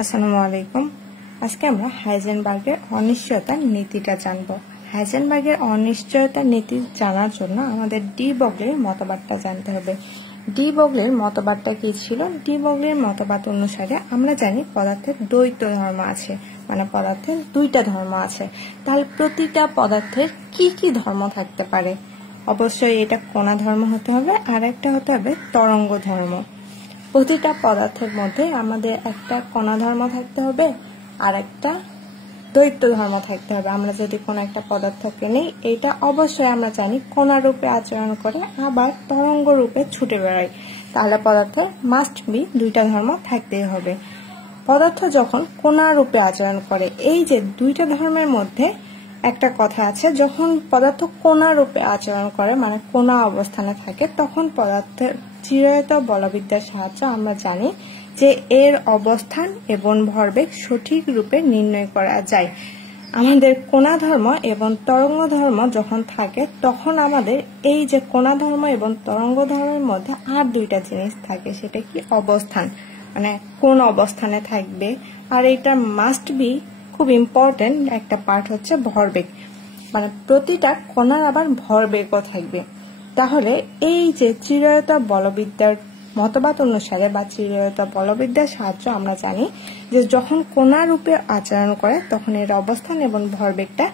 আসসালামু আলাইকুম। আজকে আমরা হাইজেনবার্গের অনিশ্চয়তার নীতিটা জানব। হাইজেনবার্গের অনিশ্চয়তার নীতি জানার জন্য আমাদের ডি বগলির মতবাদটা জানতে হবে। ডি বগলির মতবাদটা কি ছিল? ডি বগলির মতবাদ অনুসারে আমরা জানি পদার্থের দ্বৈত ধর্ম আছে, মানে পদার্থের দুইটা ধর্ম আছে। তাহলে প্রতিটা পদার্থের কি কি ধর্ম থাকতে পারে? অবশ্যই এটা কণা ধর্ম হতে হবে, আর একটা হতে হবে তরঙ্গ ধর্ম। প্রতিটা পদার্থের মধ্যে আমাদের একটা কণা ধর্ম থাকতে হবে আর একটা দ্বৈত ধর্ম থাকতে হবে। আমরা যদি কোনো একটা পদার্থকে নিই, এটা অবশ্যই আমরা জানি কণা রূপে আচরণ করে আবার তরঙ্গ রূপে ছুটে বেড়ায়, তাহলে পদার্থের মাস্ট বি দুইটা ধর্ম থাকতেই হবে। পদার্থ যখন কণা রূপে আচরণ করে, এই যে দুইটা ধর্মের মধ্যে একটা কথা আছে, যখন পদার্থ কণা রূপে আচরণ করে মানে কণা অবস্থানে থাকে, তখন পদার্থের চিরায়ত বলবিদ্যার সাহায্যে আমরা জানি যে এর অবস্থান এবং ভরবেগ সঠিক রূপে নির্ণয় করা যায়। আমাদের কণা ধর্ম এবং তরঙ্গ ধর্ম যখন থাকে, তখন আমাদের এই যে কণা ধর্ম এবং তরঙ্গ ধর্মের মধ্যে আর দুইটা জিনিস থাকে, সেটা কি? অবস্থান, মানে কোন অবস্থানে থাকবে, আর এটা মাস্ট বি খুব ইম্পর্টেন্ট একটা পার্ট হচ্ছে ভরবেগ, মানে প্রতিটা কণার আবার ভরবেগও থাকবে। তাহলে এই যে চিরায়তা বলবিদ্যার মতবাদ অনুসারে বা চিরায়তা বলবিদ্যার সাহায্যে আমরা জানি যে যখন কণা রূপে আচরণ করে তখন এর অবস্থান এবং ভরবেগটা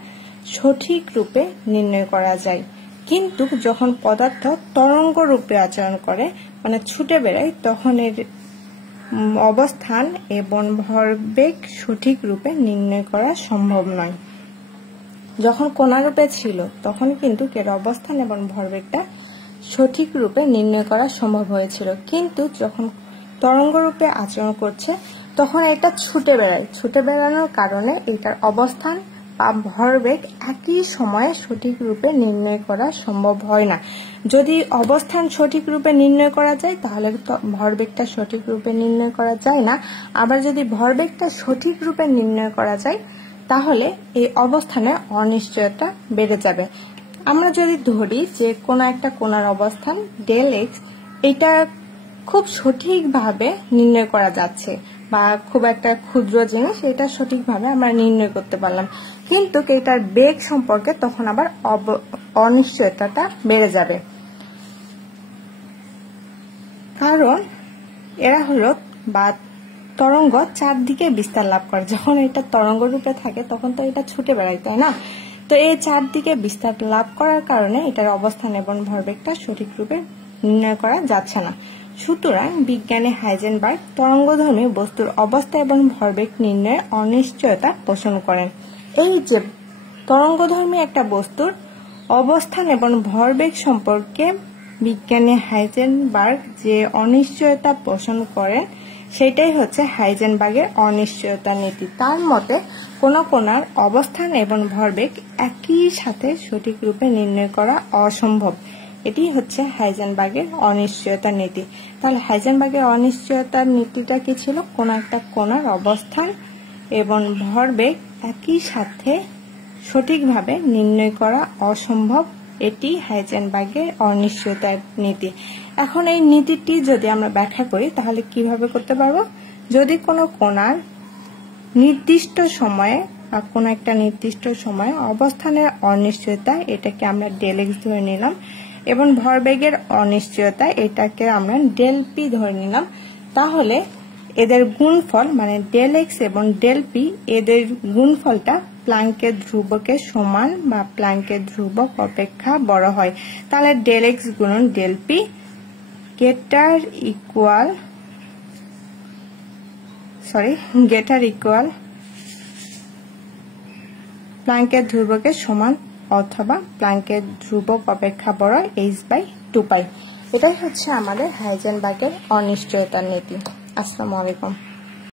সঠিক রূপে নির্ণয় করা যায়। কিন্তু যখন পদার্থ তরঙ্গ রূপে আচরণ করে মানে ছুটে বেড়ায়, তখন এর অবস্থান এবং ভরবেগ সঠিক রূপে নির্ণয় করা সম্ভব নয়। যখন কণা রূপে ছিল তখন কিন্তু এর অবস্থান এবং ভরবেগটা সঠিক রূপে নির্ণয় করা সম্ভব হয়েছিল, কিন্তু যখন তরঙ্গ রূপে আচরণ করছে তখন এটা ছুটে বেড়ায়। ছুটে বেড়ানোর কারণে এটার অবস্থান বা ভরবেগ একই সময়ে সঠিক রূপে নির্ণয় করা সম্ভব হয় না। যদি অবস্থান সঠিক রূপে নির্ণয় করা যায় তাহলে ভরবেগটা সঠিক রূপে নির্ণয় করা যায় না। আবার যদি ভরবেগটা সঠিক রূপে নির্ণয় করা যায় তাহলে এই অবস্থানে অনিশ্চয়তা বেড়ে যাবে। আমরা যদি ধরি যে কোনো একটা কোণার অবস্থান ডেল এক্স, এটা খুব সঠিকভাবে নির্ণয় করা যাচ্ছে বা খুব একটা ক্ষুদ্র জিনিস, এটা সঠিকভাবে আমরা নির্ণয় করতে পারলাম, কিন্তু এটার বেগ সম্পর্কে তখন আবার অনিশ্চয়তাটা বেড়ে যাবে। কারণ এরা হলো বা তরঙ্গ চারদিকে বিস্তার লাভ করে। যখন এটা তরঙ্গ রূপে থাকে তখন তো এটা ছুটে বেড়ায়, তাই না? তো এই চারদিকে বিস্তার লাভ করার কারণে এটার অবস্থান এবং ভরবেগটা সঠিক রূপে নির্ণয় করা যাচ্ছে না। সুতরাং বিজ্ঞানী হাইজেনবার্গ তরঙ্গধর্মী বস্তুর অবস্থা এবং ভরবেগ নির্ণয়ের অনিশ্চয়তা পোষণ করেন। এই যে তরঙ্গধর্মী একটা বস্তুর অবস্থান এবং ভরবেগ সম্পর্কে বিজ্ঞানী হাইজেনবার্গ যে অনিশ্চয়তা পোষণ করেন, সেটাই হচ্ছে হাইজেনবার্গের অনিশ্চয়তা নীতি। তার মতে কোনো কণার অবস্থান এবং ভরবেগ একই সাথে সঠিক রূপে নির্ণয় করা অসম্ভব। এটি হচ্ছে হাইজেনবার্গের অনিশ্চয়তা নীতি। তাহলে হাইজেনবার্গের অনিশ্চয়তার নীতিটা কি ছিল? কোনো একটা কণার অবস্থান এবং ভরবেগ একই সাথে সঠিকভাবে নির্ণয় করা অসম্ভব। এটি হাইজেনবার্গের অনিশ্চয়তার নীতি। এখন এই নীতিটি যদি আমরা ব্যাখ্যা করি তাহলে কিভাবে করতে পারবো? যদি কোনো কণার নির্দিষ্ট সময়ে বা কোনো একটা নির্দিষ্ট সময়ে অবস্থানের অনিশ্চয়তা, এটাকে আমরা ডেল এক্স ধরে নিলাম, এবং ভরবেগের অনিশ্চয়তা, এটাকে আমরা ডেল পি ধরে নিলাম, তাহলে এদের গুণফল মানে ডেল এক্স এবং ডেল পি, এদের গুণফলটা প্লাঙ্কের ধ্রুবকের সমান বা প্লাঙ্কের ধ্রুবক অপেক্ষা বড় হয়। তাহলে ডেল এক্স গুণন ডেল পি গেটার ইকুয়াল প্লাঙ্কের ধ্রুবকের সমান অথবা প্লাঙ্কের ধ্রুবক অপেক্ষা বড় h/2π। এটাই হচ্ছে আমাদের হাইজেনবার্গের অনিশ্চয়তার নীতি। আসসালামু আলাইকুম।